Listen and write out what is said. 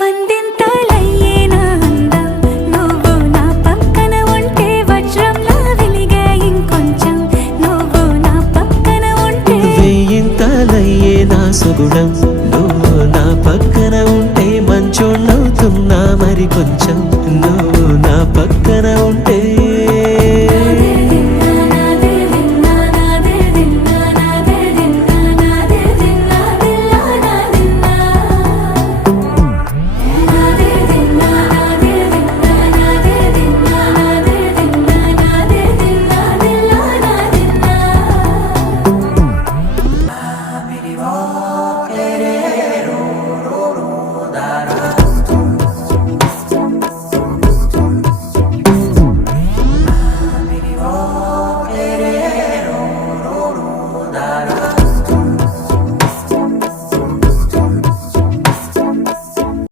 వందింతలయ్యేనా అందం నువ్వు నా పక్కన ఉంటే వజ్రంలా వెలిగే ఇంకొంచెం నువ్వు నా పక్కన ఉంటే వెయ్యింతలయ్యేనా సుగుణం నువ్వు నా పక్కన ఉంటే మంచోణ్ణవుతున్నా మరి కొంచెం